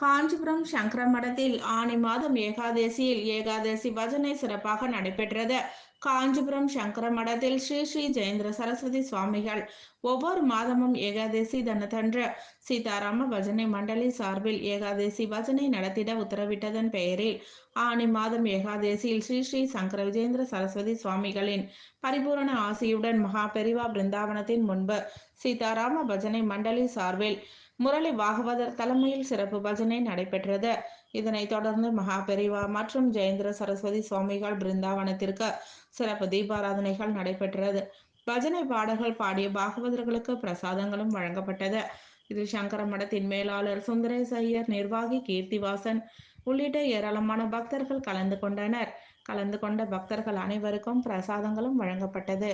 காஞ்சிபுரம் சங்கர மடத்தில் ஆனி மாதம் ஏகாதசியில் ஏகாதசி பஜனை சிறப்பாக நடைபெற்றது. காஞ்சிபுரம் சங்கர மடத்தில் ஸ்ரீ ஸ்ரீ ஜெயேந்திர சரஸ்வதி சுவாமிகள் ஒவ்வொரு மாதமும் ஏகாதசி தினத்தன்று சீதாராம பஜனை மண்டலி சார்பில் ஏகாதசி பஜனை நடத்திட உத்தரவிட்டதன் பெயரில் ஆனி மாதம் ஏகாதசியில் ஸ்ரீ ஸ்ரீ சங்கர விஜேந்திர சரஸ்வதி சுவாமிகளின் பரிபூரண ஆசியுடன் மகா பெரிவா பிருந்தாவனத்தின் முன்பு சீதாராம பஜனை மண்டலி சார்பில் முரளி பாகவதர் தலைமையில் சிறப்பு பஜனை நடைபெற்றது. இதனைத் தொடர்ந்து மகா பெரிவா மற்றும் ஜெயேந்திர சரஸ்வதி சுவாமிகள் பிருந்தாவனத்திற்கு சிறப்பு தீபாராதனைகள் நடைபெற்றது. பஜனை பாடல்கள் பாடிய பாகவதர்களுக்கு பிரசாதங்களும் வழங்கப்பட்டது. இதில் சங்கர மடத்தின் மேலாளர் சுந்தரேச ஐயர், நிர்வாகி கீர்த்திவாசன் உள்ளிட்ட ஏராளமான பக்தர்கள் கலந்து கொண்டனர். கலந்து கொண்ட பக்தர்கள் அனைவருக்கும் பிரசாதங்களும் வழங்கப்பட்டது.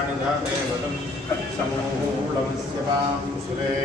वराणि धाते वदं समूलं शिवां सुरे